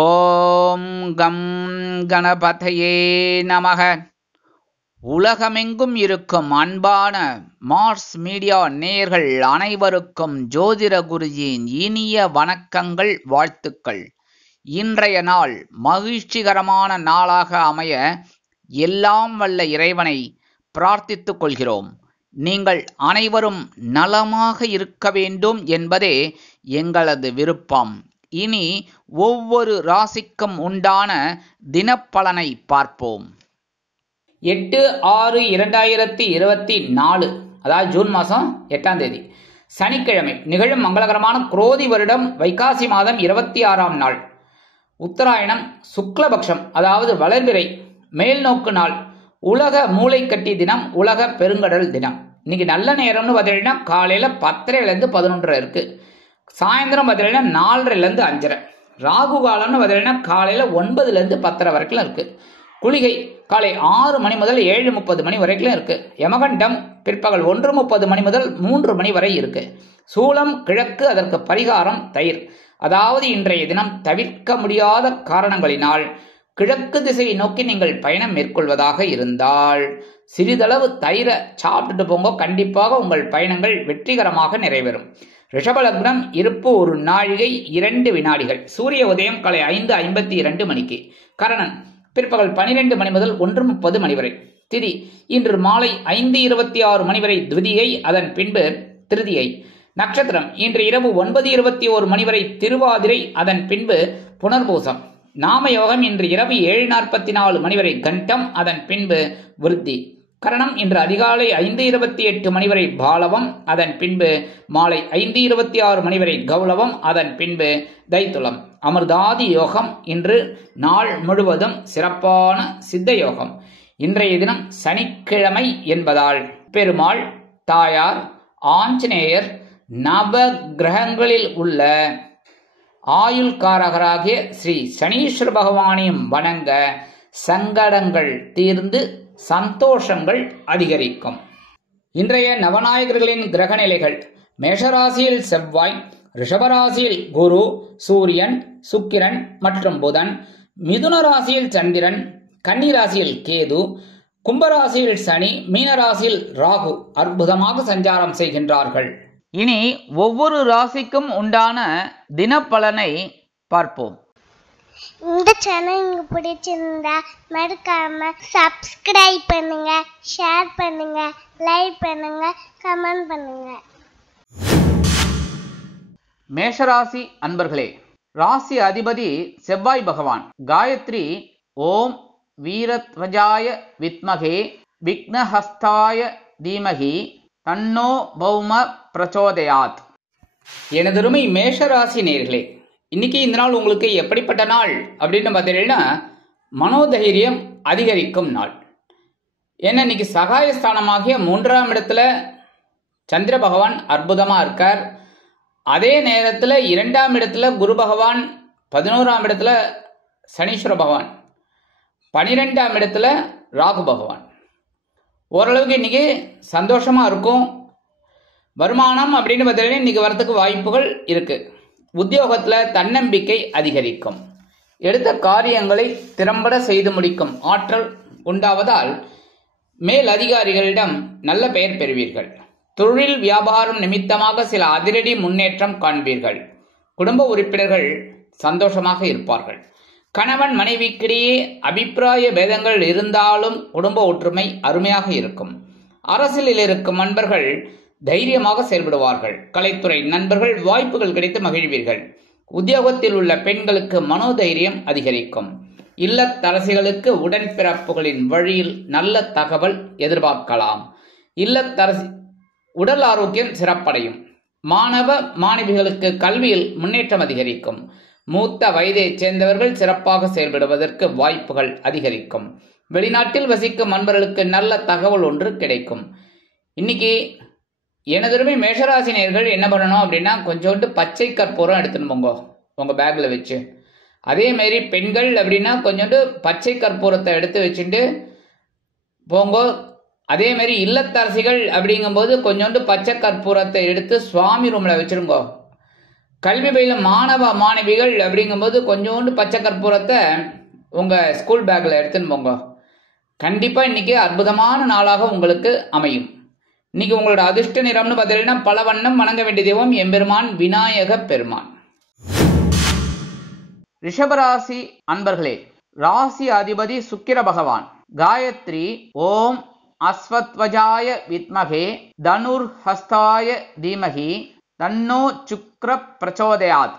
ஓம் come கணபதையே நமக. உலகமெங்கும் இருக்கும் அன்பான மார்ஸ் மீடியா நேயர்கள் அனைவருக்கும் ஜோதிட குருஜியின் இனிய வணக்கங்கள், வாழ்த்துக்கள். இன்றைய நாள் மகிழ்ச்சிகரமான நாளாக அமைய எல்லாம் வல்ல இறைவனை பிரார்த்தித்துக் கொள்கிறோம். நீங்கள் அனைவரும் நலமாக இருக்க வேண்டும் என்பதே எங்களது விருப்பம். இனி ஒவ்வொரு ராசிக்கும் உண்டான தினப்பலனை பார்ப்போம். 8/6/2024 அதாவது ஜூன் மாதம் 8ஆம் தேதி சனிக்கிழமை நிகழும் மங்களகரமான குரோதி வருடம் வைகாசி மாதம் 26ஆம் நாள், உத்தராயணம் சுக்லபக்ஷம் அதாவது வளர்பிறை மேல்நோக்கு நாள், உலக மூளைக்கட்டி தினம், உலக பெருங்கடல் தினம். இன்னைக்கு நல்ல நேரம்னு பார்த்தீங்கன்னா காலையில் 10:30 11 இருக்கு. சாயந்தரம் பார்த்தீங்கன்னா 4:30 5:30. ராகு காலம்னு பார்த்தீங்கன்னா காலையில் 9 10 வரைக்கும் இருக்கு. குளிகை காலை 6 மணி முதல் 7:30 மணி வரைக்கும் இருக்கு. யமகண்டம் பிற்பகல் 1:30 மணி முதல் 3 மணி வரை இருக்கு. சூலம் கிழக்கு, அதற்கு பரிகாரம் தயிர். அதாவது இன்றைய தினம் தவிர்க்க முடியாத காரணங்களினால் கிழக்கு திசையை நோக்கி நீங்கள் பயணம் மேற்கொள்வதாக இருந்தால் சிறிதளவு தயிரை சாப்பிட்டுட்டு போங்க. கண்டிப்பாக உங்கள் பயணங்கள் வெற்றிகரமாக நிறைவேறும். ரிஷபலக்னம் இருப்பு 1 நாழிகை 2 வினாடிகள். சூரிய உதயம் காலை 5:52 மணிக்கு. கரணன் பிற்பகல் 12 மணி முதல் 1:30 மணி வரை. திதி இன்று மாலை 5:26 மணி வரை துவிதியை, அதன் பின்பு திருதியை. நட்சத்திரம் இன்று இரவு 9:21 மணி வரை திருவாதிரை, அதன் பின்பு புனர்பூசம். நாமயோகம் இன்று இரவு 7:44 மணி வரை கண்டம், அதன் பின்பு விருத்தி. கரணம் இன்று அதிகாலை 5:28 மணி வரை பாலவம், அதன் பின்பு மாலை 5:26 மணி வரை கௌளவம், அதன் பின்பு தைத்துளம். அமிர்தாதி யோகம் இன்று நாள் முழுவதும் சிறப்பான சித்த யோகம். இன்றைய தினம் சனிக்கிழமை என்பதால் பெருமாள், தாயார், ஆஞ்சநேயர், நவ கிரகங்களில் உள்ள ஆயுள்காரகராகிய ஸ்ரீ சனீஸ்வர பகவானையும் வணங்க சங்கடங்கள் தீர்ந்து சந்தோஷங்கள் அதிகரிக்கும். இன்றைய நவநாயகர்களின் கிரகநிலைகள்: மேஷராசியில் செவ்வாய், ரிஷபராசியில் குரு, சூரியன், சுக்கிரன் மற்றும் புதன், மிதுன ராசியில் சந்திரன், கன்னி ராசியில் கேது, கும்பராசியில் சனி, மீனராசியில் ராகு அற்புதமாக சஞ்சாரம் செய்கின்றார்கள். இனி ஒவ்வொரு ராசிக்கும் உண்டான தினப்பலனை பார்ப்போம். இந்த சேனல் உங்களுக்கு பிடிச்சிருந்தா மறக்காம சப்ஸ்கிரைப் பண்ணுங்க, ஷேர் பண்ணுங்க, லைக் பண்ணுங்க, கமெண்ட் பண்ணுங்க. மேஷராசி அன்பர்களே, ராசி அதிபதி செவ்வாய் பகவான். காயத்ரி ஓம் வீரத்வஜாய வித்மகே விக்னஹஸ்தாய தீமகி தன்னோ பௌம பிரச்சோதயாத். எனதருமை மேஷராசி நேயர்களே, இன்னைக்கு இந்த நாள் உங்களுக்கு எப்படிப்பட்ட நாள் அப்படின்னு பார்த்தீங்கன்னா மனோதைரியம் அதிகரிக்கும் நாள். ஏன்னா இன்னைக்கு சகாயஸ்தானமாகிய 3ஆம் இடத்துல சந்திர பகவான் அற்புதமா இருக்கார். அதே நேரத்தில் 2ஆம் இடத்துல குரு பகவான், 11ஆம் இடத்துல சனீஸ்வர பகவான், 12ஆம் இடத்துல ராகு பகவான். ஓரளவுக்கு இன்னைக்கு சந்தோஷமா இருக்கும். வருமானம் அப்படின்னு பார்த்தீங்கன்னா இன்னைக்கு வரத்துக்கு வாய்ப்புகள் இருக்கு. உத்தியோகத்தில் தன்னம்பிக்கை அதிகரிக்கும். எடுத்த காரியங்களை திறம்பட செய்து முடிக்கும் ஆற்றல் உண்டாவதால் மேல் அதிகாரிகளிடம் நல்ல பெயர் பெறுவீர்கள். தொழில் வியாபாரம் நிமித்தமாக சில அதிரடி முன்னேற்றம் காண்பீர்கள். குடும்ப உறுப்பினர்கள் சந்தோஷமாக இருப்பார்கள். கணவன் மனைவிக்கிடையே அபிப்பிராய பேதங்கள் இருந்தாலும் குடும்ப ஒற்றுமை அருமையாக இருக்கும். அரசியலில் இருக்கும் நண்பர்கள் தைரியமாக செயல்படுவார்கள். கலைத்துறை நண்பர்கள் வாய்ப்புகள் கிடைத்து மகிழ்வீர்கள். உத்தியோகத்தில் உள்ள பெண்களுக்கு மனோதைரியம் அதிகரிக்கும். இல்லத்தரசிகளுக்கு உடன்பிறப்புகளின் வழியில் நல்ல தகவல் எதிர்பார்க்கலாம். இல்லத்தரசி உடல் ஆரோக்கியம் சிறப்படையும். மாணவ மாணவிகளுக்கு கல்வியில் முன்னேற்றம் அதிகரிக்கும். மூத்த வயதைச் சேர்ந்தவர்கள் சிறப்பாக செயல்படுவதற்கு வாய்ப்புகள் அதிகரிக்கும். வெளிநாட்டில் வசிக்கும் நண்பர்களுக்கு நல்ல தகவல் ஒன்று கிடைக்கும். இன்னைக்கு எனதுமே மேஷராசினியர்கள் என்ன பண்ணணும் அப்படின்னா கொஞ்சோண்டு பச்சை கற்பூரம் எடுத்துன்னு போங்க உங்கள் பேக்கில் வச்சு. அதே மாதிரி பெண்கள் அப்படின்னா கொஞ்சோண்டு பச்சை கற்பூரத்தை எடுத்து வச்சுட்டு போங்க. அதே மாதிரி இல்லத்தரசிகள் அப்படிங்கும்போது கொஞ்சோண்டு பச்சை கற்பூரத்தை எடுத்து சுவாமி ரூமில் வச்சுருங்கோ. கல்வி பயிலும் மாணவ மாணவிகள் அப்படிங்கும்போது கொஞ்சோண்டு பச்சை கற்பூரத்தை உங்கள் ஸ்கூல் பேக்கில் எடுத்துன்னு போங்க. கண்டிப்பாக இன்றைக்கி அற்புதமான நாளாக உங்களுக்கு அமையும். இன்னைக்கு உங்களோட அதிர்ஷ்ட நிறம்னு பார்த்தீங்கன்னா பல வண்ணம். வணங்க வேண்டிய தெய்வம் எம்பெருமான் விநாயக பெருமான். ரிஷபராசி அன்பர்களே, ராசி அதிபதி சுக்கிர பகவான். காயத்ரி ஓம் அஸ்வத்வஜாய வித்மகே தனுர் ஹஸ்தாய தீமகி தன்னோ சுக்ர பிரச்சோதயாத்.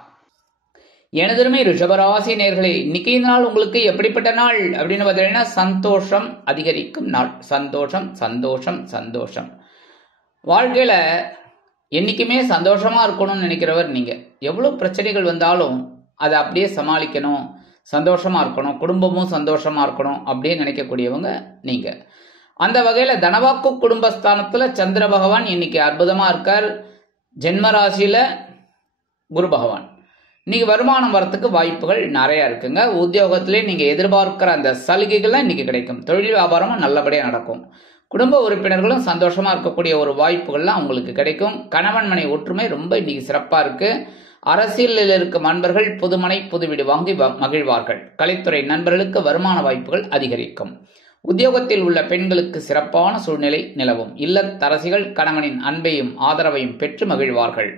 எனதருமை ரிஷபராசி நேர்களே, இன்னைக்கு இந்த நாள் உங்களுக்கு எப்படிப்பட்ட நாள் அப்படின்னு பார்த்தீங்கன்னா சந்தோஷம் அதிகரிக்கும் நாள். சந்தோஷம் சந்தோஷம் சந்தோஷம். வாழ்க்கையில் என்றைக்குமே சந்தோஷமாக இருக்கணும்னு நினைக்கிறவர் நீங்கள். எவ்வளோ பிரச்சனைகள் வந்தாலும் அதை அப்படியே சமாளிக்கணும், சந்தோஷமாக இருக்கணும், குடும்பமும் சந்தோஷமாக இருக்கணும் அப்படின்னு நினைக்கக்கூடியவங்க நீங்கள். அந்த வகையில் தனவாக்கு குடும்பஸ்தானத்தில் சந்திர பகவான் இன்னைக்கு அற்புதமாக இருக்கார். ஜென்மராசியில் குரு பகவான். இன்னைக்கு வருமானம் வரத்துக்கு வாய்ப்புகள் நிறையா இருக்குங்க. உத்தியோகத்திலே நீங்கள் எதிர்பார்க்கிற அந்த சலுகைகள்லாம் இன்னைக்கு கிடைக்கும். தொழில் வியாபாரமும் நல்லபடியாக நடக்கும். குடும்ப உறுப்பினர்களும் சந்தோஷமாக இருக்கக்கூடிய ஒரு வாய்ப்புகள்லாம் உங்களுக்கு கிடைக்கும். கணவன் மனை ஒற்றுமை ரொம்ப இன்னைக்கு சிறப்பாக இருக்குது. அரசியலில் இருக்கும் நண்பர்கள் புதுமனை புது வீடு வாங்கி மகிழ்வார்கள். கலைத்துறை நண்பர்களுக்கு வருமான வாய்ப்புகள் அதிகரிக்கும். உத்தியோகத்தில் உள்ள பெண்களுக்கு சிறப்பான சூழ்நிலை நிலவும். இல்லத்தரசிகள் கணவனின் அன்பையும் ஆதரவையும் பெற்று மகிழ்வார்கள்.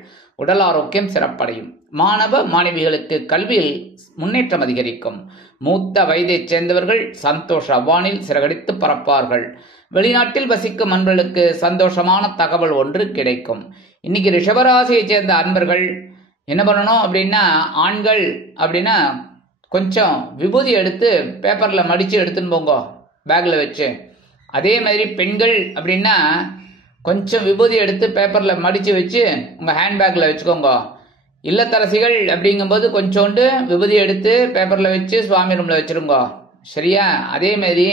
உடல் ஆரோக்கியம் சிறப்படையும். மாணவ மாணவிகளுக்கு கல்வியில் முன்னேற்றம் அதிகரிக்கும். மூத்த வயதைச் சேர்ந்தவர்கள் சந்தோஷ வானில் சிறகடித்து பறப்பார்கள். வெளிநாட்டில் வசிக்கும் அன்பர்களுக்கு சந்தோஷமான தகவல் ஒன்று கிடைக்கும். இன்னைக்கு ரிஷபராசியை சேர்ந்த அன்பர்கள் என்ன பண்ணணும் அப்படின்னா, ஆண்கள் அப்படின்னா கொஞ்சம் விபூதி எடுத்து பேப்பரில் மடித்து எடுத்துன்னு போங்க பேக்கில் வச்சு. அதே மாதிரி பெண்கள் அப்படின்னா கொஞ்சம் விபூதி எடுத்து பேப்பரில் மடித்து வச்சு உங்கள் ஹேண்ட்பேக்கில் வச்சுக்கோங்க. இல்லத்தரசிகள் அப்படிங்கும்போது கொஞ்சோண்டு விபூதி எடுத்து பேப்பரில் வச்சு சுவாமி ரூமில் வச்சுருங்க. சரியா? அதே மாதிரி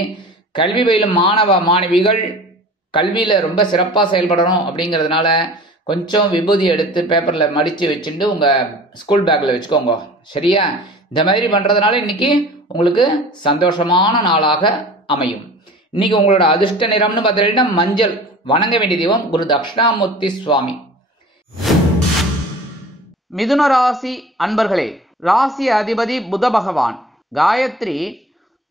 கல்வி பயிலும் மாணவ மாணவிகள் கல்வியில் ரொம்ப சிறப்பாக செயல்படணும் அப்படிங்கிறதுனால கொஞ்சம் விபூதி எடுத்து பேப்பரில் மடித்து வச்சுட்டு உங்கள் ஸ்கூல் பேக்கில் வச்சுக்கோங்க. சரியா? இந்த மாதிரி பண்ணுறதுனால இன்னைக்கு உங்களுக்கு சந்தோஷமான நாளாக அமையும். இன்னைக்கு உங்களோட அதிர்ஷ்ட நிறம்னு பார்த்தீங்கன்னா மஞ்சள். வணங்க வேண்டிய தெய்வம் குரு தட்சிணாமூர்த்தி சுவாமி. மிதுன ராசி அன்பர்களே, ராசி அதிபதி புத பகவான். காயத்ரி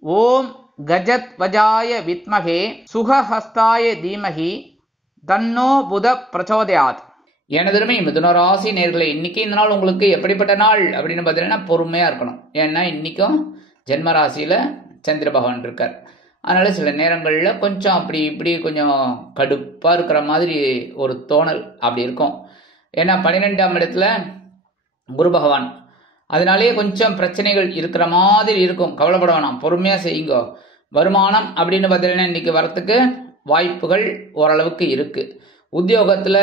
ஓம் கஜத் வஜாய வித்மகே சுகஹஸ்தாய தீமகி தன்னோ புத பிரச்சோதயாத். எனதருமை மிதுன ராசி நேர்களே, இன்னைக்கு இந்த நாள் உங்களுக்கு எப்படிப்பட்ட நாள் அப்படின்னு பார்த்தீங்கன்னா பொறுமையாக இருக்கணும். ஏன்னா இன்னைக்கும் ஜென்ம ராசியில் சந்திர பகவான் இருக்கார். அதனால் சில நேரங்களில் கொஞ்சம் அப்படி இப்படி கொஞ்சம் கடுப்பாக இருக்கிற மாதிரி ஒரு தோணல் அப்படி இருக்கும். ஏன்னா 12ஆம் இடத்துல குரு பகவான். அதனாலேயே கொஞ்சம் பிரச்சனைகள் இருக்கிற மாதிரி இருக்கும். கவலைப்பட வேணாம், பொறுமையாக செய்யுங்க. வருமானம் அப்படின்னு பார்த்தீங்கன்னா இன்றைக்கி வரத்துக்கு வாய்ப்புகள் ஓரளவுக்கு இருக்குது. உத்தியோகத்தில்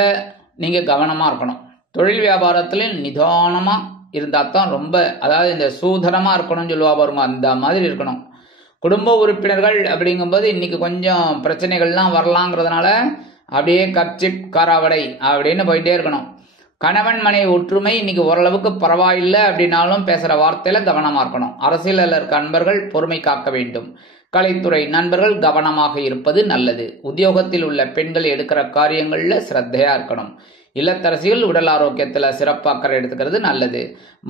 நீங்கள் கவனமாக இருக்கணும். தொழில் வியாபாரத்துலேயும் நிதானமாக இருந்தால் தான் ரொம்ப, அதாவது இந்த சூதனமாக இருக்கணும்னு சொல்லுவா பாருங்க, அந்த மாதிரி இருக்கணும். குடும்ப உறுப்பினர்கள் அப்படிங்கும்போது இன்றைக்கி கொஞ்சம் பிரச்சனைகள்லாம் வரலாங்கிறதுனால அப்படியே கப்சிப் காராவடை அப்படின்னு போயிட்டே இருக்கணும். கணவன் மனை ஒற்றுமை இன்னைக்கு ஓரளவுக்கு பரவாயில்லை அப்படின்னாலும் பேசுகிற வார்த்தையில் கவனமாக இருக்கணும். அரசியலில் இருக்க நண்பர்கள் பொறுமை காக்க வேண்டும். கலைத்துறை நண்பர்கள் கவனமாக இருப்பது நல்லது. உத்தியோகத்தில் உள்ள பெண்கள் எடுக்கிற காரியங்களில் சிரத்தையாக இருக்கணும். இல்லத்தரசிகள் உடல் ஆரோக்கியத்தில் சிறப்பாக எடுத்துக்கிறது நல்லது.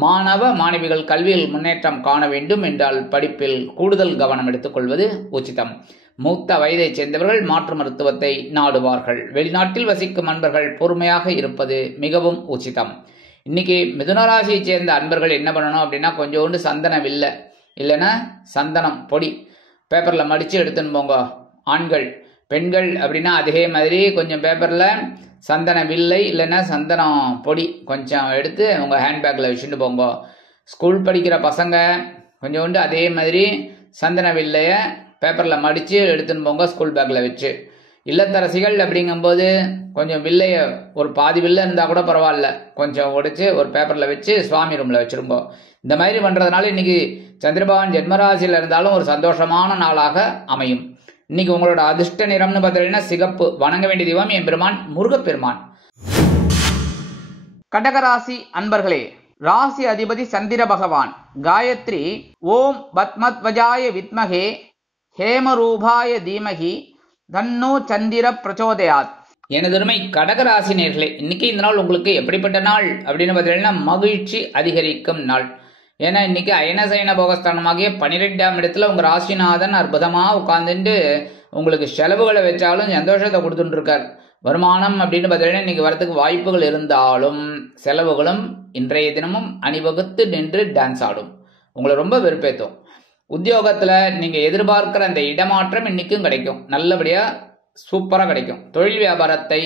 மாணவ மாணவிகள் கல்வியில் முன்னேற்றம் காண வேண்டும் என்றால் படிப்பில் கூடுதல் கவனம் எடுத்துக்கொள்வது உச்சிதம். மூத்த வயதைச் சேர்ந்தவர்கள் மாற்று மருத்துவத்தை நாடுவார்கள். வெளிநாட்டில் வசிக்கும் அன்பர்கள் பொறுமையாக இருப்பது மிகவும் உச்சிதம். இன்னைக்கு மிதுனராசியை சேர்ந்த அன்பர்கள் என்ன பண்ணணும் அப்படின்னா, கொஞ்சோண்டு சந்தன வில்லை இல்லைன்னா சந்தனம் பொடி பேப்பரில் மடித்து எடுத்துன்னு போங்க. ஆண்கள் பெண்கள் அப்படின்னா அதே மாதிரி கொஞ்சம் பேப்பரில் சந்தன வில்லை இல்லைன்னா சந்தனம் பொடி கொஞ்சம் எடுத்து உங்கள் ஹேண்ட்பேக்கில் வச்சுட்டு போங்க. ஸ்கூல் படிக்கிற பசங்க கொஞ்சோண்டு அதே மாதிரி சந்தன வில்லையை பேப்பரில் மடித்து எடுத்துன்னு போங்க ஸ்கூல் பேக்கில் வச்சு. இல்லத்தரசிகள் அப்படிங்கும்போது கொஞ்சம் வில்லையை ஒரு பாதி வில்லை இருந்தால் கூட பரவாயில்ல, கொஞ்சம் உடைச்சு ஒரு பேப்பரில் வச்சு சுவாமி ரூமில் வச்சுருங்க. இந்த மாதிரி பண்ணுறதுனால இன்றைக்கி சந்திரபகவான் ஜென்மராசியில் இருந்தாலும் ஒரு சந்தோஷமான நாளாக அமையும். இன்னைக்கு உங்களோட அதிர்ஷ்ட நிறம்னு பார்த்தீங்கன்னா சிகப்பு. வணங்க வேண்டிய தெய்வம் எம்பெருமான் முருகப்பெருமான். கடகராசி அன்பர்களே, ராசி அதிபதி சந்திர பகவான். காயத்ரி ஓம் பத்மத்வஜாய வித்மகே ஹேமரூபாய தீமகி தன்னோ சந்திர பிரச்சோதயாத். எனதொருமை கடகராசி நேர்களே, இன்னைக்கு இந்த நாள் உங்களுக்கு எப்படிப்பட்ட நாள் அப்படின்னு பார்த்தீங்கன்னா மகிழ்ச்சி அதிகரிக்கும் நாள். ஏன்னா இன்னைக்கு அயனசயன போகஸ்தானமாகிய 12ஆம் இடத்துல உங்க ராசிநாதன் அற்புதமா உட்கார்ந்துட்டு உங்களுக்கு செலவுகளை வச்சாலும் சந்தோஷத்தை கொடுத்துட்டு இருக்கார். வருமானம் அப்படின்னு பார்த்தீங்கன்னா இன்னைக்கு வரத்துக்கு வாய்ப்புகள் இருந்தாலும் செலவுகளும் இன்றைய தினமும் அணிவகுத்து நின்று டான்ஸ் ஆடும், உங்களை ரொம்ப வெறுப்பேற்றும். உத்தியோகத்துல நீங்க எதிர்பார்க்கிற அந்த இடமாற்றம் இன்னைக்கும் கிடைக்கும், நல்லபடியா சூப்பரா கிடைக்கும். தொழில் வியாபாரத்தை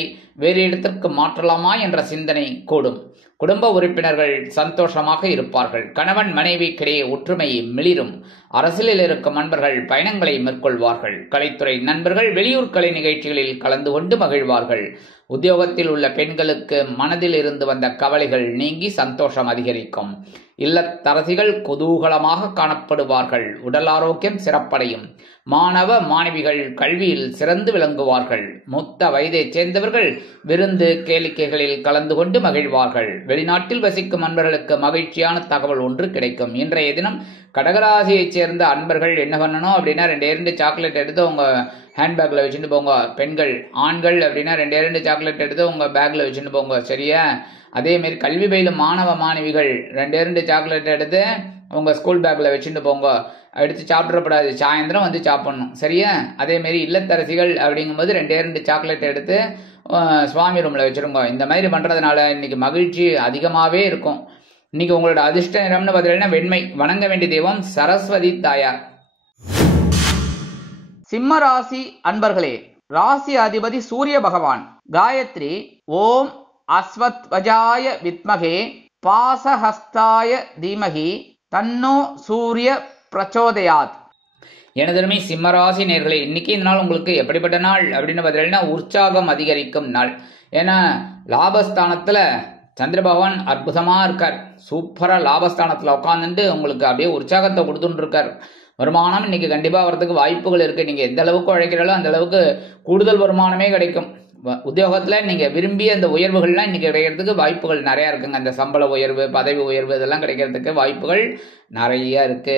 வேறு இடத்திற்கு மாற்றலாமா என்ற சிந்தனை கூடும். குடும்ப உறுப்பினர்கள் சந்தோஷமாக இருப்பார்கள். கணவன் மனைவிக்கிடையே ஒற்றுமை மிளிரும். அரசியலில் இருக்கும் நண்பர்கள் பயணங்களை மேற்கொள்வார்கள். கலைத்துறை நண்பர்கள் வெளியூர் கலை நிகழ்ச்சிகளில் கலந்து கொண்டு மகிழ்வார்கள். உத்தியோகத்தில் உள்ள பெண்களுக்கு மனதில் இருந்து வந்த கவலைகள் நீங்கி சந்தோஷம் அதிகரிக்கும். இல்லத்தரசிகள் குதூகலமாக காணப்படுவார்கள். உடல் ஆரோக்கியம் சிறப்படையும். மாணவ மாணவிகள் கல்வியில் சிறந்து விளங்குவார்கள். மூத்த வயதைச் சேர்ந்தவர்கள் விருந்து கேளிக்கைகளில் கலந்து கொண்டு மகிழ்வார்கள். வெளிநாட்டில் வசிக்கும் அன்பர்களுக்கு மகிழ்ச்சியான தகவல் ஒன்று கிடைக்கும். இன்றைய தினம் கடகராசியைச் சேர்ந்த அன்பர்கள் என்ன பண்ணணும் அப்படின்னா 2 சாக்லேட் எடுத்து உங்க ஹேண்ட்பேக்ல வச்சுட்டு போங்க. பெண்கள் ஆண்கள் அப்படின்னா 2 சாக்லேட் எடுத்து உங்க பேக்ல வச்சுட்டு போங்க, சரியா? அதே மாதிரி கல்வி பயிலும் மாணவ மாணவிகள் 2 சாக்லேட் எடுத்து உங்க ஸ்கூல் பேக்ல வச்சுட்டு போங்க. எடுத்து சாப்பிடப்படாது, சாயந்தரம் வந்து சாப்பிடணும், சரியா? அதே மாதிரி இல்லத்தரசிகள் அப்படிங்கும்போது 2 சாக்லேட் எடுத்து சுவாமி ரூம்ல வச்சிருங்க. இந்த மாதிரி பண்றதுனால இன்னைக்கு மகிழ்ச்சி அதிகமாவே இருக்கும். இன்னைக்கு உங்களோட அதிர்ஷ்ட நிறம்னு பார்த்தீங்கன்னா வெண்மை. வணங்க வேண்டிய தெய்வம் சரஸ்வதி தாயார். சிம்ம ராசி அன்பர்களே, ராசி அதிபதி சூரிய பகவான். காயத்ரி ஓம் அஸ்வத்வஜாய வித்மகே பாசஹஸ்தாய தீமகி தன்னோ சூரிய பிரச்சோதயாத். எனதருமை சிம்மராசி நேர்களே, இன்னைக்கு இந்த நாள் உங்களுக்கு எப்படிப்பட்ட நாள் அப்படின்னு பார்த்தீங்கன்னா உற்சாகம் அதிகரிக்கும் நாள். ஏன்னா லாபஸ்தானத்துல சந்திர பகவான் அற்புதமா இருக்கார். சூப்பரா லாபஸ்தானத்துல உட்காந்துட்டு உங்களுக்கு அப்படியே உற்சாகத்தை கொடுத்துட்டு இருக்கார். வருமானம் இன்னைக்கு கண்டிப்பா வரதுக்கு வாய்ப்புகள் இருக்கு. நீங்க எந்த அளவுக்கு உழைக்கிறீங்களோ அந்த அளவுக்கு கூடுதல் வருமானமே கிடைக்கும். உத்தியோகத்துல நீங்க விரும்பிய அந்த உயர்வுகள்லாம் இன்னைக்கு கிடைக்கிறதுக்கு வாய்ப்புகள் நிறைய இருக்குங்க. அந்த சம்பள உயர்வு, பதவி உயர்வு இதெல்லாம் கிடைக்கிறதுக்கு வாய்ப்புகள் நிறைய இருக்கு.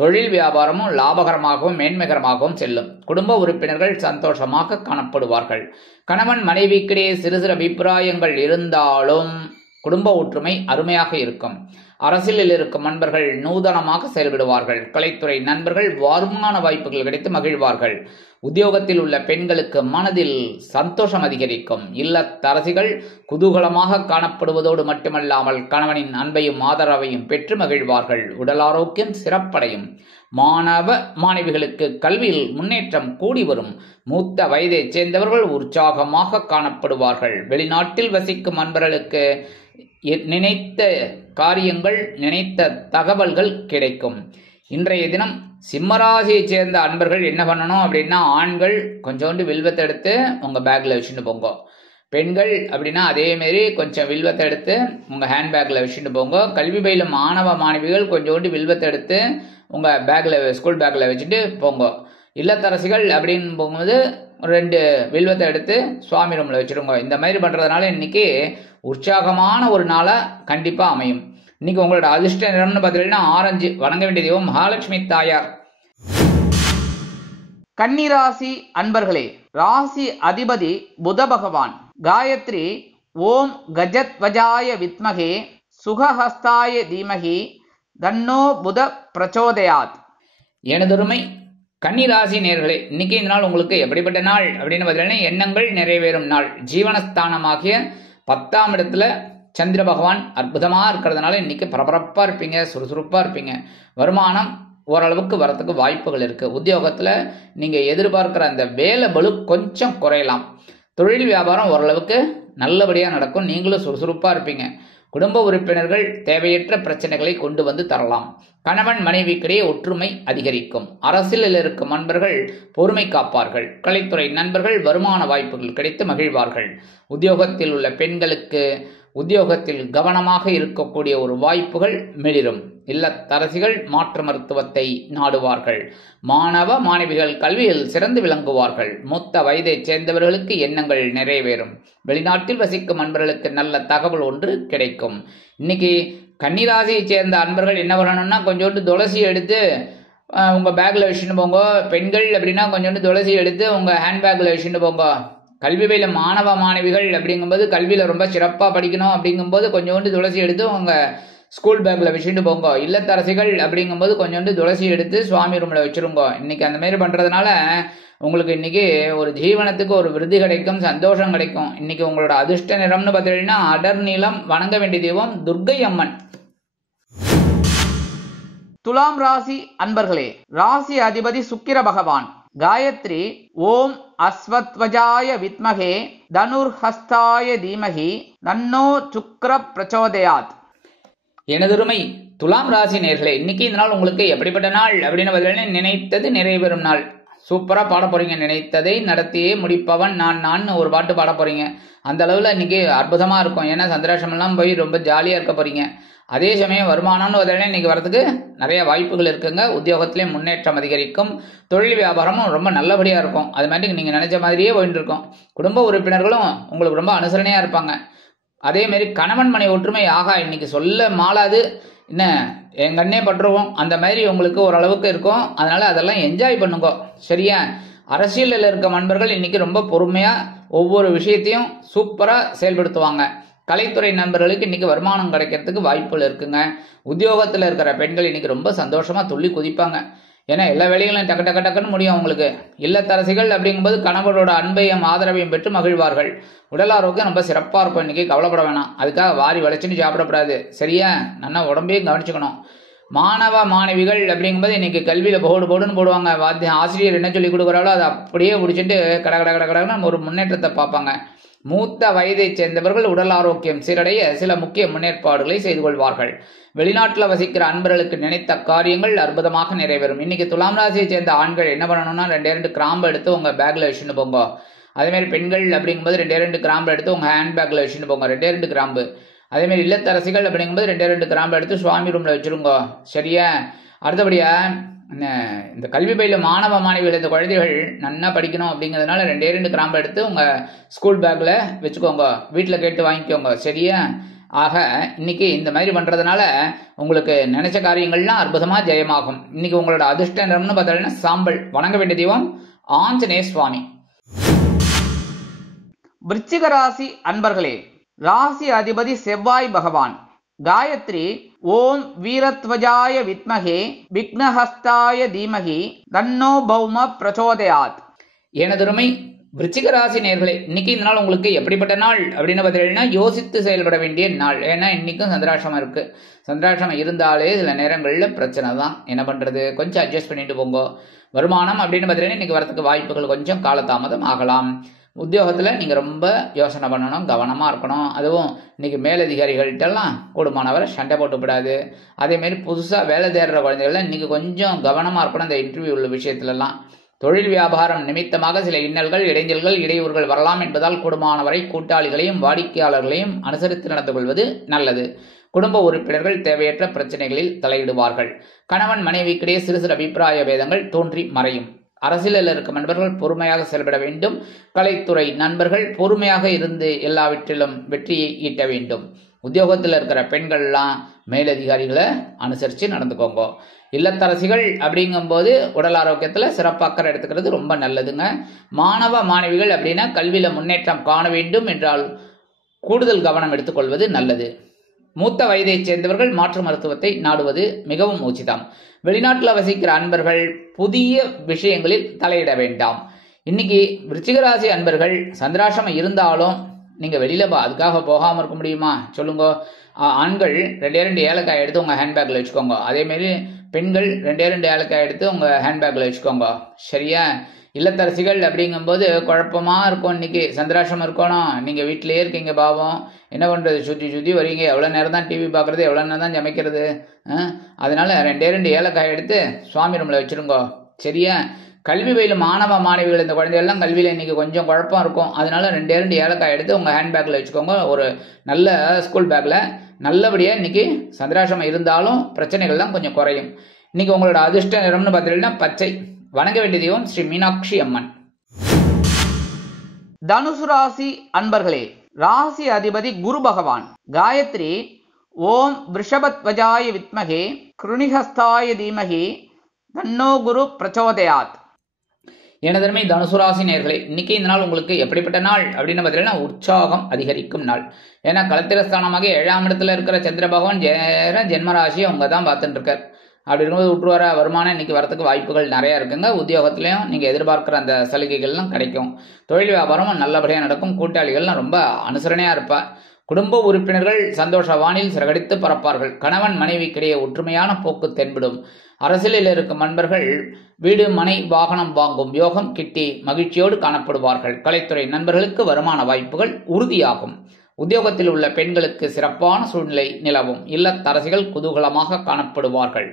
தொழில் வியாபாரமும் லாபகரமாகவும் மேன்மைகரமாகவும் செல்லும். குடும்ப உறுப்பினர்கள் சந்தோஷமாக காணப்படுவார்கள். கணவன் மனைவிக்கிடையே சிறு சிறு அபிப்பிராயங்கள் இருந்தாலும் குடும்ப ஒற்றுமை அருமையாக இருக்கும். அரசியலில் இருக்கும் நண்பர்கள் நூதனமாக செயல்படுவார்கள். கலைத்துறை நண்பர்கள் வருமான வாய்ப்புகள் கிடைத்து மகிழ்வார்கள். உத்தியோகத்தில் உள்ள பெண்களுக்கு மனதில் சந்தோஷம் அதிகரிக்கும். இல்லத்தரசிகள் குதூகலமாக காணப்படுவதோடு மட்டுமல்லாமல் கணவனின் அன்பையும் ஆதரவையும் பெற்று மகிழ்வார்கள். உடல் ஆரோக்கியம் சிறப்படையும். மாணவ மாணவிகளுக்கு கல்வியில் முன்னேற்றம் கூடி வரும். மூத்த வயதைச் சேர்ந்தவர்கள் உற்சாகமாக காணப்படுவார்கள். வெளிநாட்டில் வசிக்கும் அன்பர்களுக்கு நினைத்த காரியங்கள், நினைத்த தகவல்கள் கிடைக்கும். இன்றைய தினம் சிம்மராசியைச் சேர்ந்த அன்பர்கள் என்ன பண்ணணும் அப்படின்னா, ஆண்கள் கொஞ்சோண்டு வில்வத்தை எடுத்து உங்க பேக்ல வச்சுட்டு போங்க. பெண்கள் அப்படின்னா அதே மாதிரி கொஞ்சம் வில்வத்தை எடுத்து உங்க ஹேண்ட்பேக்ல வச்சுட்டு போங்க. கல்வி பயிலும் மாணவ மாணவிகள் கொஞ்சோண்டு வில்வத்தை எடுத்து உங்க பேக்ல ஸ்கூல் பேக்ல வச்சுட்டு போங்க. இல்லத்தரசிகள் அப்படின்னு போகும்போது 2 வில்வத்தை எடுத்து சுவாமி ரூம்ல வச்சிருங்க. இந்த மாதிரி பண்றதுனால இன்னைக்கு உற்சாகமான ஒரு நாளா கண்டிப்பா அமையும். இன்னைக்கு உங்களோட அதிர்ஷ்ட நிறம்னு பார்த்தீங்கன்னா ஆரஞ்சு. வணங்க வேண்டிய தெய்வம் மகாலட்சுமி தாயார். கன்னிராசி அன்பர்களே, ராசி அதிபதி புத பகவான். காயத்ரி ஓம் கஜத்வஜாய வித்மகே சுகஹஸ்தாய தீமகி தன்னோ புத பிரச்சோதயாத். எனதொருமை கன்னிராசி நேர்களே, இன்னைக்கு இந்த நாள் உங்களுக்கு எப்படிப்பட்ட நாள் அப்படின்னு பார்த்தீங்கன்னா எண்ணங்கள் நிறைவேறும் நாள். ஜீவனஸ்தானமாகிய 10ஆம் இடத்துல சந்திர பகவான் அற்புதமா இருக்கிறதுனால இன்னைக்கு பரபரப்பா இருப்பீங்க, சுறுசுறுப்பா இருப்பீங்க. வருமானம் ஓரளவுக்கு வரத்துக்கு வாய்ப்புகள் இருக்கு. உத்தியோகத்துல நீங்க எதிர்பார்க்கிற அந்த வேலை பளு கொஞ்சம் குறையலாம். தொழில் வியாபாரம் ஓரளவுக்கு நல்லபடியா நடக்கும். நீங்களும் சுறுசுறுப்பா இருப்பீங்க. குடும்ப உறுப்பினர்கள் தேவையற்ற பிரச்சனைகளை கொண்டு வந்து தரலாம். கணவன் மனைவிக்கிடையே ஒற்றுமை அதிகரிக்கும். அரசியலில் இருக்கும் நண்பர்கள் பொறுமை காப்பார்கள். கலைத்துறை நண்பர்கள் வருமான வாய்ப்புகள் கிடைத்து மகிழ்வார்கள். உத்தியோகத்தில் உள்ள பெண்களுக்கு உத்தியோகத்தில் கவனமாக இருக்கக்கூடிய ஒரு வாய்ப்புகள் மிளிரும். இல்லத்தரசிகள் மாற்று மருத்துவத்தை நாடுவார்கள். மாணவ மாணவிகள் கல்வியில் சிறந்து விளங்குவார்கள். மூத்த வயதைச் சேர்ந்தவர்களுக்கு எண்ணங்கள் நிறைவேறும். வெளிநாட்டில் வசிக்கும் அன்பர்களுக்கு நல்ல தகவல் ஒன்று கிடைக்கும். இன்னைக்கு கன்னிராசியை சேர்ந்த அன்பர்கள் என்ன பண்ணணும்னா, கொஞ்சோண்டு துளசி எடுத்து உங்க பேக்ல வச்சுட்டு போங்க. பெண்கள் அப்படின்னா கொஞ்சோண்டு துளசி எடுத்து உங்க ஹேண்ட் பேக்ல வச்சுட்டு போங்க. கல்வி பயில மாணவ மாணவிகள் அப்படிங்கும்போது கல்வியில் ரொம்ப சிறப்பாக படிக்கணும் அப்படிங்கும்போது கொஞ்சோண்டு துளசி எடுத்து உங்கள் ஸ்கூல் பேக்கில் வச்சுட்டு போங்க. இல்லத்தரசிகள் அப்படிங்கும்போது கொஞ்சோண்டு துளசி எடுத்து சுவாமி ரூமில் வச்சுருங்க. இன்னைக்கு அந்த மாதிரி பண்ணுறதுனால உங்களுக்கு இன்னைக்கு ஒரு ஜீவனத்துக்கு ஒரு விருதி கிடைக்கும், சந்தோஷம் கிடைக்கும். இன்னைக்கு உங்களோட அதிர்ஷ்ட நிறம்னு பார்த்தீங்கன்னா அடர் நீளம். வணங்க வேண்டிய தெய்வம் துர்க்கை அம்மன். துலாம் ராசி அன்பர்களே, ராசி அதிபதி சுக்கிர பகவான். காயத்ரி ஓம் அஸ்வத்வஜாய வித்மகே தனுர்ஹஸ்தாய தீமகி தன்னோ சுக்ர பிரச்சோதயாத். எனதுருமை துலாம் ராசி நேர்களே, இன்னைக்கு இந்த நாள் உங்களுக்கு எப்படிப்பட்ட நாள் அப்படின்னு பதில் நினைத்தது நிறைவேறும் நாள். சூப்பரா பாட போறீங்க. நினைத்ததை நடத்தியே முடிப்பவன் நான் ஒரு பாட்டு பாட போறீங்க. அந்த அளவுல இன்னைக்கு அற்புதமா இருக்கும். ஏன்னா சந்திராஷ்டம் எல்லாம் போய் ரொம்ப ஜாலியா இருக்க போறீங்க. அதே சமயம் வருமானம்னு பதில் இன்னைக்கு வரதுக்கு நிறைய வாய்ப்புகள் இருக்குங்க. உத்தியோகத்திலே முன்னேற்றம் அதிகரிக்கும். தொழில் வியாபாரமும் ரொம்ப நல்லபடியா இருக்கும். அது மாதிரி நீங்க நினைச்ச மாதிரியே போயிட்டு இருக்கும். குடும்ப உறுப்பினர்களும் உங்களுக்கு ரொம்ப அனுசரணையா இருப்பாங்க. அதே மாதிரி கணவன் மனை ஒற்றுமை ஆகா இன்னைக்கு சொல்ல மாளாது. என்ன என் கண்ணே பற்றுவோம் அந்த மாதிரி உங்களுக்கு ஓரளவுக்கு இருக்கும். அதனால அதெல்லாம் என்ஜாய் பண்ணுங்க. சரியா? அரசியலில் இருக்க நண்பர்கள் இன்னைக்கு ரொம்ப பொறுமையா ஒவ்வொரு விஷயத்தையும் சூப்பரா செயல்படுத்துவாங்க. கலைத்துறை நண்பர்களுக்கு இன்னைக்கு வருமானம் கிடைக்கிறதுக்கு வாய்ப்புகள் இருக்குங்க. உத்தியோகத்தில் இருக்கிற பெண்கள் இன்னைக்கு ரொம்ப சந்தோஷமா துள்ளி குதிப்பாங்க. ஏன்னா எல்லா வேலைகளும் டக்கு டக்கு டக்குன்னு முடியும் அவங்களுக்கு. இல்லத்தரசிகள் அப்படிங்கும்போது கணவரோட அன்பையும் ஆதரவையும் பெற்று மகிழ்வார்கள். உடல் ஆரோக்கியம் ரொம்ப சிறப்பாக இருக்கும். இன்னைக்கு கவலைப்பட வேணாம். அதுக்காக வாரி வளைச்சுன்னு சாப்பிடக்கூடாது. சரியா? நல்லா உடம்பையும் கவனிச்சுக்கணும். மாணவ மாணவிகள் அப்படிங்கும்போது இன்னைக்கு கல்வியில் போடுன்னு போடுவாங்க. ஆசிரியர் என்ன சொல்லி கொடுக்குறாலோ அதை அப்படியே முடிச்சுட்டு கடன்னு ஒரு முன்னேற்றத்தை பார்ப்பாங்க. மூத்த வயதை சேர்ந்தவர்கள் உடல் ஆரோக்கியம் சீரடைய சில முக்கிய முன்னேற்பாடுகளை செய்து கொள்வார்கள். வெளிநாட்டில் வசிக்கிற அன்பர்களுக்கு நினைத்த காரியங்கள் அற்புதமாக நிறைவேறும். இன்னைக்கு துலாம் ராசியை சேர்ந்த ஆண்கள் என்ன பண்ணணும்னா 2 கிராம்பு எடுத்து உங்க பேக்ல வச்சுட்டு போங்க. அதே மாதிரி பெண்கள் அப்படிங்கும்போது 2 கிராம்பு எடுத்து உங்க ஹேண்ட் பேக்ல வச்சுட்டு போங்க. 2 கிராம்பு. அதே மாதிரி இல்லத்தரசிகள் அப்படிங்கும்போது 2 கிராம்பு எடுத்து சுவாமி ரூம்ல வச்சிருங்க. சரியா? அடுத்தபடியா இந்த கல்வி பயில மாணவ மாணவிகள் இந்த குழந்தைகள் நல்லா படிக்கணும் அப்படிங்கிறதுனால 2 கிராம்பு எடுத்து உங்க ஸ்கூல் பேக்ல வச்சுக்கோங்க. வீட்டில் கேட்டு வாங்கிக்கோங்க. சரியா? ஆக இன்னைக்கு இந்த மாதிரி பண்றதுனால உங்களுக்கு நினைச்ச காரியங்கள்லாம் அற்புதமா ஜெயமாகும். இன்னைக்கு உங்களோட அதிர்ஷ்ட நிறம்னு பார்த்தீங்கன்னா சாம்பல். வணங்க வேண்டிய தெய்வம் ஆஞ்சநேய சுவாமி. விருச்சிக ராசி அன்பர்களே, ராசி அதிபதி செவ்வாய் பகவான். காயத்ரி ஓம் வீரத்வஜாய வித்மகே விக்னஹஸ்தாய தீமகி தன்னோ பௌம பிரச்சோதயாத். எனதுருமை விருச்சிக ராசி நேர்களே, இன்னைக்கு இந்த நாள் உங்களுக்கு எப்படிப்பட்ட நாள் அப்படின்னு பார்த்தீங்கன்னா யோசித்து செயல்பட வேண்டிய நாள். ஏன்னா இன்னைக்கும் சந்திராஷ்டமம் இருக்கு. சந்திராஷ்டமம் இருந்தாலே சில நேரங்களில் பிரச்சனை தான். என்ன பண்றது? கொஞ்சம் அட்ஜஸ்ட் பண்ணிட்டு போங்க. வருமானம் அப்படின்னு பார்த்தீங்கன்னா இன்னைக்கு வரத்துக்கு வாய்ப்புகள் கொஞ்சம் காலதாமதம் ஆகலாம். உத்தியோகத்தில் நீங்கள் ரொம்ப யோசனை பண்ணணும், கவனமாக இருக்கணும். அதுவும் இன்னைக்கு மேலதிகாரிகள்கிட்டலாம் கூடுமானவரை சண்டை போட்டு விடாது. அதேமாரி புதுசாக வேலை தேடுற குழந்தைகள்லாம் இன்னைக்கு கொஞ்சம் கவனமாக இருக்கணும் இந்த இன்டர்வியூ உள்ள விஷயத்துலலாம். தொழில் வியாபாரம் நிமித்தமாக சில இன்னல்கள், இடைஞ்சல்கள், இடையூறுகள் வரலாம் என்பதால் கூடுமானவரை கூட்டாளிகளையும் வாடிக்கையாளர்களையும் அனுசரித்து நடந்து கொள்வது நல்லது. குடும்ப உறுப்பினர்கள் தேவையற்ற பிரச்சனைகளில் தலையிடுவார்கள். கணவன் மனைவிக்கிடையே சிறு சிறு அபிப்பிராய பேதங்கள் தோன்றி மறையும். அரசியலில் இருக்கும் நண்பர்கள் பொறுமையாக செயல்பட வேண்டும். கலைத்துறை நண்பர்கள் பொறுமையாக இருந்து எல்லாவற்றிலும் வெற்றியை ஈட்ட வேண்டும். உத்தியோகத்தில் இருக்கிற பெண்கள்லாம் மேலதிகாரிகளை அனுசரித்து நடந்துக்கோங்க. இல்லத்தரசிகள் அப்படிங்கும்போது உடல் ஆரோக்கியத்தில் சிறப்பாக எடுத்துக்கிறது ரொம்ப நல்லதுங்க. மாணவ மாணவிகள் அப்படின்னா கல்வியில் முன்னேற்றம் காண வேண்டும் என்றால் கூடுதல் கவனம் எடுத்துக்கொள்வது நல்லது. மூத்த வயதைச் சேர்ந்தவர்கள் மாற்று மருத்துவத்தை நாடுவது மிகவும் உச்சிதம். வெளிநாட்டில் வசிக்கிற அன்பர்கள் புதிய விஷயங்களில் தலையிட வேண்டாம். இன்னைக்கு விருச்சிக ராசி அன்பர்கள் சந்திராஷ்டமம் இருந்தாலும் நீங்கள் வெளியில் அதுக்காக போகாமல் இருக்க முடியுமா சொல்லுங்க. ஆண்கள் 2 ஏலக்காய் எடுத்து உங்கள் ஹேண்ட்பேக்கில் வச்சுக்கோங்க. அதேமாரி பெண்கள் 2 ஏலக்காய் எடுத்து உங்கள் ஹேண்ட்பேக்கில் வச்சுக்கோங்க. சரியா? இல்லத்தரசிகள் அப்படிங்கும்போது குழப்பமாக இருக்கும். இன்னைக்கு சந்திராஷ்டமம் இருக்கணும். நீங்கள் வீட்டிலேயே இருக்கீங்க பாவம். என்ன பண்ணுறது? சுற்றி வரீங்க. எவ்வளோ நேரம் தான் டிவி பார்க்குறது, எவ்வளோ நேரம் தான் சமைக்கிறது? அதனால 2 ஏலக்காய் எடுத்து சுவாமி ரூமில் வச்சுருங்க. சரியா? கல்வி பயிலும் மாணவ மாணவிகள் இந்த குழந்தைகள்லாம் கல்வியில் இன்னைக்கு கொஞ்சம் குழப்பம் இருக்கும். அதனால 2 ஏலக்காய் எடுத்து உங்கள் ஹேண்ட் பேக்கில் வச்சுக்கோங்க. ஒரு நல்ல ஸ்கூல் பேக்கில். நல்லபடியாக இன்னைக்கு சந்திராஷ்டமம் இருந்தாலும் பிரச்சனைகள்லாம் கொஞ்சம் குறையும். இன்னைக்கு உங்களோட அதிர்ஷ்ட நிறம்னு பார்த்தீங்கன்னா பச்சை. வணங்க வேண்டிய தெய்வம் ஸ்ரீ மீனாட்சி அம்மன். தனுசு ராசி அன்பர்களே, ராசி அதிபதி குரு பகவான். காயத்ரி ஓம் விருஷபத்வஜாய வித்மகே கிருணிஹஸ்தாய தீமகி தன்னோ குரு பிரச்சோதயாத். எனதருமை தனுசு ராசி நேயர்களே, இன்னைக்கு இந்த நாள் உங்களுக்கு எப்படிப்பட்ட நாள் அப்படின்னு பார்த்தீங்கன்னா உற்சாகம் அதிகரிக்கும் நாள். ஏன்னா களத்திரஸ்தானமாக 7ஆம் இடத்துல இருக்கிற சந்திர பகவான் ஜென்மராசி அவங்க தான் பார்த்துட்டு இருக்கார். அப்படி இருக்கும்போது விட்டு வர வருமானம் இன்னைக்கு வரத்துக்கு வாய்ப்புகள் நிறைய இருக்குங்க. உத்தியோகத்திலையும் நீங்க எதிர்பார்க்கிற அந்த சலுகைகள்லாம் கிடைக்கும். தொழில் வியாபாரமும் நல்லபடியாக நடக்கும். கூட்டாளிகள்லாம் ரொம்ப அனுசரணையா இருப்பா. குடும்ப உறுப்பினர்கள் சந்தோஷ வானில் சிறகடித்து பறப்பார்கள். கணவன் மனைவிக்கிடையே ஒற்றுமையான போக்கு தென்படும். அரசியலில் இருக்கும் நண்பர்கள் வீடு மனை வாகனம் வாங்கும் யோகம் கிட்டி மகிழ்ச்சியோடு காணப்படுவார்கள். கலைத்துறை நண்பர்களுக்கு வருமான வாய்ப்புகள் உறுதியாகும். உத்தியோகத்தில் உள்ள பெண்களுக்கு சிறப்பான சூழ்நிலை நிலவும். இல்லத்தரசிகள் குதூகலமாக காணப்படுவார்கள்.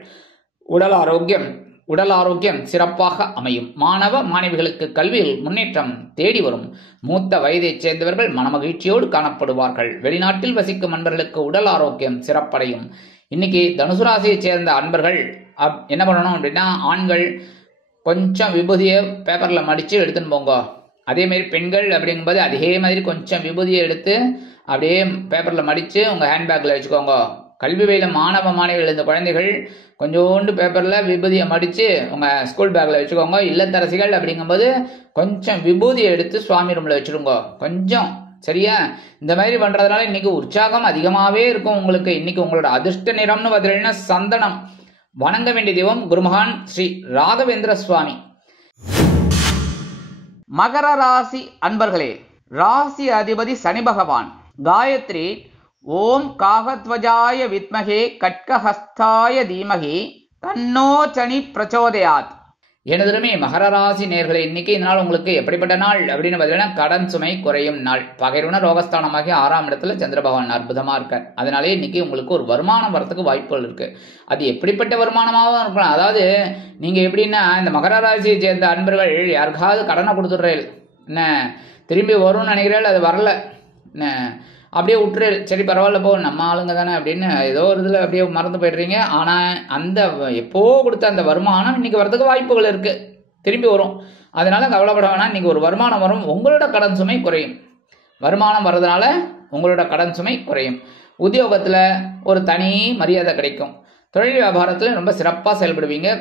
உடல் ஆரோக்கியம் சிறப்பாக அமையும். மாணவ மாணவிகளுக்கு கல்வியில் முன்னேற்றம் தேடி வரும். மூத்த வயதைச் சேர்ந்தவர்கள் மனமகிழ்ச்சியோடு காணப்படுவார்கள். வெளிநாட்டில் வசிக்கும் நண்பர்களுக்கு உடல் ஆரோக்கியம் சிறப்படையும். இன்னைக்கு தனுசு ராசியை சேர்ந்த அன்பர்கள் என்ன பண்ணணும் அப்படின்னா, ஆண்கள் கொஞ்சம் விபூதியை பேப்பர்ல மடிச்சு எடுத்துன்னு போங்க. அதே மாதிரி பெண்கள் அப்படிங்கும்போது அதே மாதிரி கொஞ்சம் விபூதியை எடுத்து அப்படியே பேப்பர்ல மடிச்சு உங்க ஹேண்ட்பேக்ல வச்சுக்கோங்க. கல்வி வயல மாணவ மாணவிகள் இந்த குழந்தைகள் கொஞ்சோண்டு பேப்பர்ல விபூதியை மடிச்சு உங்க ஸ்கூல் பேக்ல வச்சுக்கோங்க. இல்லத்தரசிகள் அப்படிங்கும்போது கொஞ்சம் விபூதியை எடுத்து சுவாமி ரூம்ல வச்சிருங்க. கொஞ்சம் சரியா? இந்த மாதிரி பண்றதுனால இன்னைக்கு உற்சாகம் அதிகமாவே இருக்கும் உங்களுக்கு. இன்னைக்கு உங்களோட அதிர்ஷ்ட நிறம்னு பார்த்தீங்கன்னா சந்தனம். வணங்க வேண்டிய தெய்வம் குருமகான் ஸ்ரீ ராகவேந்திர சுவாமி. மகர ராசி அன்பர்களே, ராசி அதிபதி சனி பகவான். காயத்ரி ஓம் காகத்வஜாய வித்மகே கட்கஹஸ்தாய தீமகி தன்னோ சனி பிரச்சோதயாத். எனதுமே மகர ராசி நேயர்களே, இன்னைக்கு இந்த நாள் உங்களுக்கு எப்படிப்பட்ட நாள் அப்படின்னு பார்த்தீங்கன்னா கடன் சுமை குறையும் நாள். பகைருண ரோகஸ்தானமாகி 6ஆம் இடத்துல சந்திர பகவான் அற்புதமா இருக்கார். அதனாலே இன்னைக்கு உங்களுக்கு ஒரு வருமானம் வரத்துக்கு வாய்ப்புகள் இருக்கு. அது எப்படிப்பட்ட வருமானமாகவும் இருக்கலாம். அதாவது நீங்க எப்படின்னா, இந்த மகர ராசியை சேர்ந்த அன்பர்கள் யாருக்காவது கடனை கொடுத்துடுறேன், என்ன திரும்பி வரும்னு நினைக்கிறேன், அது வரல, என்ன அப்படியே விட்டுரு, சரி பரவாயில்ல போ நம்ம ஆளுங்க தானே அப்படின்னு ஏதோ ஒரு இதில் அப்படியே மறந்து போயிடுறீங்க. ஆனால் அந்த எப்போ கொடுத்த அந்த வருமானம் இன்னைக்கு வரதுக்கு வாய்ப்புகள் இருக்கு, திரும்பி வரும். அதனால கவலைப்பட வேணாம். இன்னைக்கு ஒரு வருமானம் வரும், உங்களோட கடன் சுமை குறையும். வருமானம் வர்றதுனால உங்களோட கடன் சுமை குறையும். உத்தியோகத்தில் ஒரு தனி மரியாதை கிடைக்கும். தொழில் வியாபாரத்தில் ரொம்ப சிறப்பாக செயல்படுவீங்க.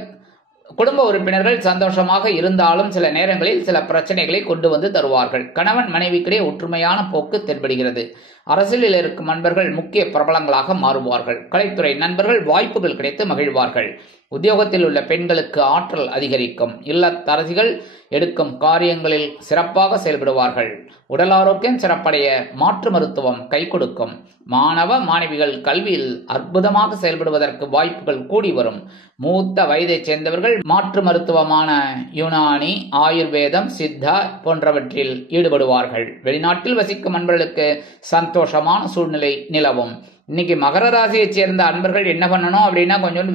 குடும்ப உறுப்பினர்கள் சந்தோஷமாக இருந்தாலும் சில நேரங்களில் சில பிரச்சனைகளை கொண்டு வந்து தருவார்கள். கணவன் மனைவிக்கிடையே ஒற்றுமையான போக்கு தென்படுகிறது. அரசியலில் இருக்கும் நண்பர்கள் முக்கிய பிரபலங்களாக மாறுவார்கள். கலைத்துறை நண்பர்கள் வாய்ப்புகள் கிடைத்து மகிழ்வார்கள். உத்தியோகத்தில் உள்ள பெண்களுக்கு ஆற்றல் அதிகரிக்கும். இல்லத்தரசிகள் எடுக்கும் காரியங்களில் சிறப்பாக செயல்படுவார்கள். உடல் ஆரோக்கியம் சிறப்படைய மாற்று மருத்துவம் கை கொடுக்கும். மாணவ மாணவிகள் கல்வியில் அற்புதமாக செயல்படுவதற்கு வாய்ப்புகள் கூடி வரும். மூத்த வயதைச் சேர்ந்தவர்கள் மாற்று மருத்துவமான யுனானி, ஆயுர்வேதம், சித்தா போன்றவற்றில் ஈடுபடுவார்கள். வெளிநாட்டில் வசிக்கும் அன்பர்களுக்கு சந்தோஷமான சூழ்நிலை நிலவும். இன்னைக்கு மகர ராசியைச் சேர்ந்த அன்பர்கள் என்ன பண்ணணும் அப்படின்னா, கொஞ்சோண்டு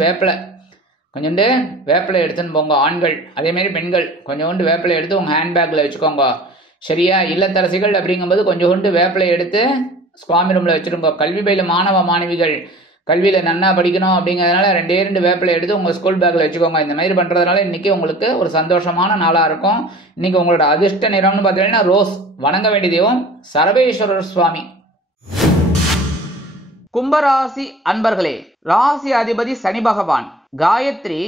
வேப்பிலை எடுத்துன்னு போங்க ஆண்கள். அதே மாதிரி பெண்கள் கொஞ்சோண்டு வேப்பிலை எடுத்து உங்க ஹேண்ட்பேக்ல வச்சுக்கோங்க. சரியா? இல்லத்தரசிகள் அப்படிங்கும்போது கொஞ்சோண்டு வேப்பிலை எடுத்து சுவாமி ரூம்ல வச்சிருங்க. கல்வி பயில மாணவ மாணவிகள் கல்வியில நன்னா படிக்கணும் அப்படிங்கிறதுனால 2 வேப்பிலை எடுத்து உங்க ஸ்கூல் பேக்ல வச்சுக்கோங்க. இந்த மாதிரி பண்றதுனால இன்னைக்கு உங்களுக்கு ஒரு சந்தோஷமான நாளா இருக்கும். இன்னைக்கு உங்களோட அதிர்ஷ்ட நிறம்னு பார்த்தீங்கன்னா ரோஸ். வணங்க வேண்டிய தெய்வம் சரபேஸ்வரர் சுவாமி. கும்பராசி அன்பர்களே, ராசி அதிபதி சனி பகவான். காயத்ரி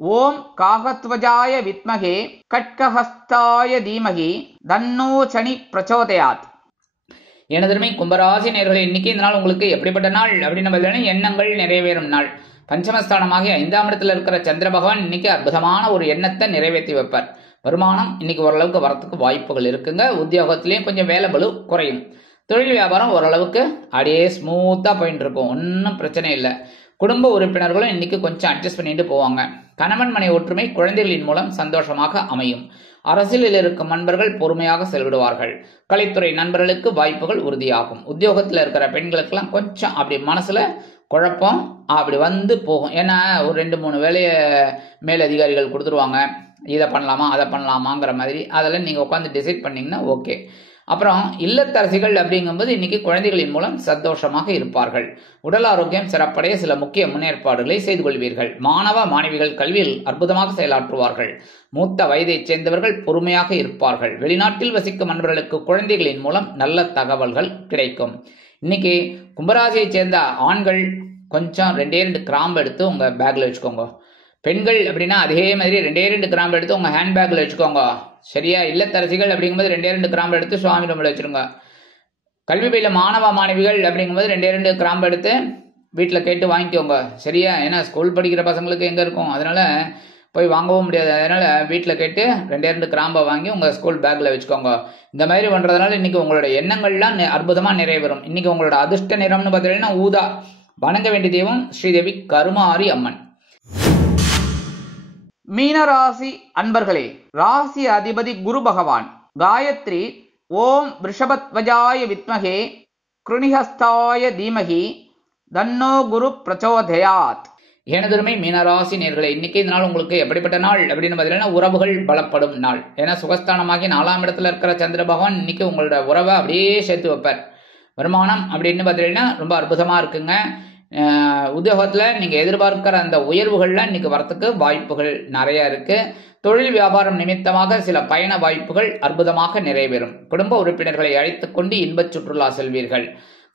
ஓம் காகத்வஜாய வித்மகே கட்கஹஸ்தாய தீமகி தன்னோ சனி பிரச்சோதயாத். எனதருமை கும்பராசி நேயர்களே, இன்னைக்கு இந்த நாள் உங்களுக்கு எப்படிப்பட்ட நாள் அப்படின்னு பார்த்தீங்கன்னா எண்ணங்கள் நிறைவேறும் நாள். பஞ்சமஸ்தானமாகி 5ஆம் இடத்துல இருக்கிற சந்திர பகவான் இன்னைக்கு அற்புதமான ஒரு எண்ணத்தை நிறைவேற்றி வைப்பார். வருமானம் இன்னைக்கு ஓரளவுக்கு வரத்துக்கு வாய்ப்புகள் இருக்குங்க. உத்தியோகத்திலையும் கொஞ்சம் வேலை பளு குறையும். தொழில் வியாபாரம் ஓரளவுக்கு அப்படியே ஸ்மூத்தா போயிட்டு இருக்கும், ஒன்றும் பிரச்சனை இல்லை. குடும்ப உறுப்பினர்களும் இன்னைக்கு கொஞ்சம் அட்ஜஸ்ட் பண்ணிட்டு போவாங்க. கணவன் மனை ஒற்றுமை குழந்தைகளின் மூலம் சந்தோஷமாக அமையும். அரசியலில் இருக்கும் நண்பர்கள் பொறுமையாக செயல்படுவார்கள். கலைத்துறை நண்பர்களுக்கு வாய்ப்புகள் உறுதியாகும். உத்தியோகத்தில் இருக்கிற பெண்களுக்கெல்லாம் கொஞ்சம் அப்படி மனசுல குழப்பம் அப்படி வந்து போகும். ஏன்னா ஒரு 2-3 வேலையை மேலதிகாரிகள் கொடுத்துருவாங்க, இதை பண்ணலாமா அதை பண்ணலாமாங்கிற மாதிரி. அதெல்லாம் நீங்க உட்காந்து டிசைட் பண்ணீங்கன்னா ஓகே. அப்புறம் இல்லத்தரசிகள் அப்படிங்கும்போது இன்னைக்கு குழந்தைகளின் மூலம் சந்தோஷமாக இருப்பார்கள். உடல் ஆரோக்கியம் சிறப்படைய சில முக்கிய முன்னேற்பாடுகளை செய்து கொள்வீர்கள். மாணவ மாணவிகள் கல்வியில் அற்புதமாக செயலாற்றுவார்கள். மூத்த வயதைச் சேர்ந்தவர்கள் பொறுமையாக இருப்பார்கள். வெளிநாட்டில் வசிக்கும் நண்பர்களுக்கு குழந்தைகளின் மூலம் நல்ல தகவல்கள் கிடைக்கும். இன்னைக்கு கும்பராசியை சேர்ந்த ஆண்கள் கொஞ்சம் 2 கிராம்பு எடுத்து உங்க பேக்ல வச்சுக்கோங்க. பெண்கள் அப்படின்னா அதே மாதிரி 2 கிராம்பு எடுத்து உங்கள் ஹேண்ட்பேக்கில் வச்சுக்கோங்க. சரியா? இல்லத்தரசிகள் அப்படிங்கும்போது 2 கிராம்பு எடுத்து சுவாமி ரூமில் வச்சுருங்க. கல்வி பயில மாணவ மாணவிகள் அப்படிங்கும்போது 2 கிராம்பு எடுத்து வீட்டில் கேட்டு வாங்கிக்கோங்க. சரியா? ஏன்னா ஸ்கூல் படிக்கிற பசங்களுக்கு எங்கே இருக்கும், அதனால் போய் வாங்கவும் முடியாது. அதனால் வீட்டில் கேட்டு 2 கிராம்பை வாங்கி உங்கள் ஸ்கூல் பேக்கில் வச்சுக்கோங்க. இந்த மாதிரி பண்ணுறதுனால இன்றைக்கி உங்களோட எண்ணங்கள்லாம் அற்புதமாக நிறைவேறும். இன்றைக்கி உங்களோட அதிர்ஷ்ட நிறம்னு பார்த்தீங்கன்னா ஊதா. வணங்க வேண்டிய தெய்வம் ஸ்ரீதேவி கருமாரி அம்மன். மீனராசி அன்பர்களே, ராசி அதிபதி குரு பகவான். காயத்ரி ஓம் ரிஷபத்வஜாய வித்மகே கிருணிஹஸ்தாய தீமகி தன்னோ குரு பிரச்சோதயாத். எனதுமே மீனராசி நேர்களே, இன்னைக்கு இந்த நாள் உங்களுக்கு எப்படிப்பட்ட நாள் அப்படின்னு பார்த்தீங்கன்னா உறவுகள் பலப்படும் நாள். ஏன்னா சுகஸ்தானமாகி 4ஆம் இடத்துல இருக்கிற சந்திர பகவான் இன்னைக்கு உங்களோட உறவை அப்படியே சேர்த்து வைப்பார். வருமானம் அப்படின்னு பார்த்தீங்கன்னா ரொம்ப அற்புதமாக இருக்குங்க. உத்தியோகத்தில் நீங்கள் எதிர்பார்க்கிற அந்த உயர்வுகள்லாம் இன்னைக்கு வரத்துக்கு வாய்ப்புகள் நிறையா இருக்கு. தொழில் வியாபாரம் நிமித்தமாக சில பயண வாய்ப்புகள் அற்புதமாக நிறைவேறும். குடும்ப உறுப்பினர்களை அழைத்துக் கொண்டு இன்பச் சுற்றுலா செல்வீர்கள்.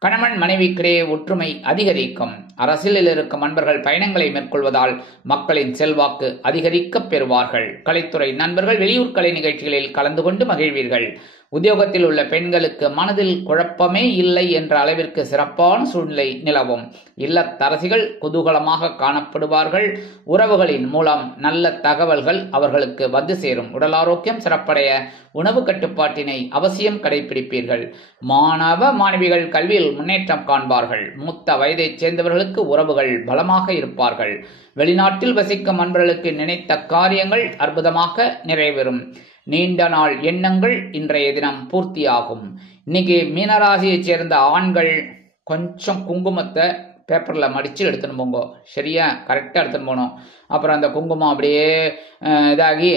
கணவன் மனைவிக்கிடையே ஒற்றுமை அதிகரிக்கும். அரசியலில் இருக்கும் நண்பர்கள் பயணங்களை மேற்கொள்வதால் மக்களின் செல்வாக்கு அதிகரிக்க பெறுவார்கள். கலைத்துறை நண்பர்கள் வெளியூர் கலை நிகழ்ச்சிகளில் கலந்து கொண்டு மகிழ்வீர்கள். உத்தியோகத்தில் உள்ள பெண்களுக்கு மனதில் குழப்பமே இல்லை என்ற அளவிற்கு சிறப்பான சூழ்நிலை நிலவும். இல்லத்தரசிகள் குதூகலமாக காணப்படுவார்கள். உறவுகளின் மூலம் நல்ல தகவல்கள் அவர்களுக்கு வந்து சேரும். உடல் ஆரோக்கியம் சிறப்படைய உணவு கட்டுப்பாட்டினை அவசியம் கடைபிடிப்பீர்கள். மாணவ மாணவிகள் கல்வியில் முன்னேற்றம் காண்பார்கள். மூத்த வயதைச் சேர்ந்தவர்களுக்கு உறவுகள் பலமாக இருப்பார்கள். வெளிநாட்டில் வசிக்கும் நண்பர்களுக்கு நினைத்த காரியங்கள் அற்புதமாக நிறைவேறும். நீண்ட நாள் எண்ணங்கள் இன்றைய தினம் பூர்த்தியாகும். இன்னைக்கு மீனராசியைச் சேர்ந்த ஆண்கள் கொஞ்சம் குங்குமத்தை பேப்பரில் மடித்து எடுத்துன்னு போங்க. சரியா? கரெக்டாக எடுத்துன்னு போகணும். அப்புறம் அந்த குங்குமம் அப்படியே இதாகி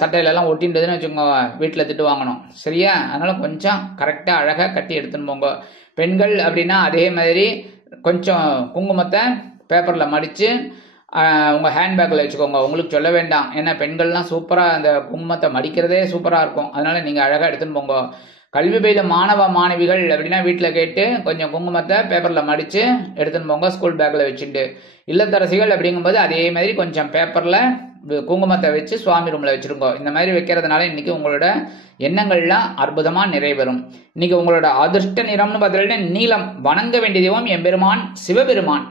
சட்டையிலெல்லாம் ஒட்டின்றதுன்னு வச்சுக்கோங்க, வீட்டில் திட்டு வாங்கணும். சரியா? அதனால் கொஞ்சம் கரெக்டாக அழகாக கட்டி எடுத்துன்னு போங்க. பெண்கள் அப்படின்னா அதே மாதிரி கொஞ்சம் குங்குமத்தை பேப்பரில் மடித்து உங்கள் ஹேண்ட்பேக்கில் வச்சுக்கோங்க. உங்களுக்கு சொல்ல வேண்டாம், ஏன்னா பெண்கள்லாம் சூப்பராக அந்த குங்குமத்தை மடிக்கிறதே சூப்பராக இருக்கும். அதனால் நீங்கள் அழகாக எடுத்துன்னு போங்க. கல்வி பயில மாணவ மாணவிகள் அப்படின்னா வீட்டில் கேட்டு கொஞ்சம் குங்குமத்தை பேப்பரில் மடித்து எடுத்துன்னு போங்க, ஸ்கூல் பேக்கில் வச்சுட்டு. இல்லத்தரசிகள் அப்படிங்கும்போது அதே மாதிரி கொஞ்சம் பேப்பரில் குங்குமத்தை வச்சு சுவாமி ரூமில் வச்சுருங்க. இந்த மாதிரி வைக்கிறதுனால இன்றைக்கி உங்களோட எண்ணங்கள்லாம் அற்புதமாக நிறைவேறும். இன்றைக்கி உங்களோட அதிர்ஷ்ட நிறம்னு பார்த்தீங்கன்னா நீலம். வணங்க வேண்டிய தெய்வம் எம்பெருமான் சிவபெருமான்.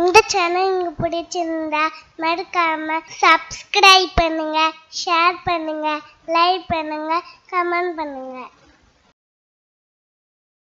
இந்த சேனல் உங்களுக்கு பிடிச்சிருந்தா மறக்காம சப்ஸ்கிரைப் பண்ணுங்க, ஷேர் பண்ணுங்க, லைக் பண்ணுங்க, கமெண்ட் பண்ணுங்க.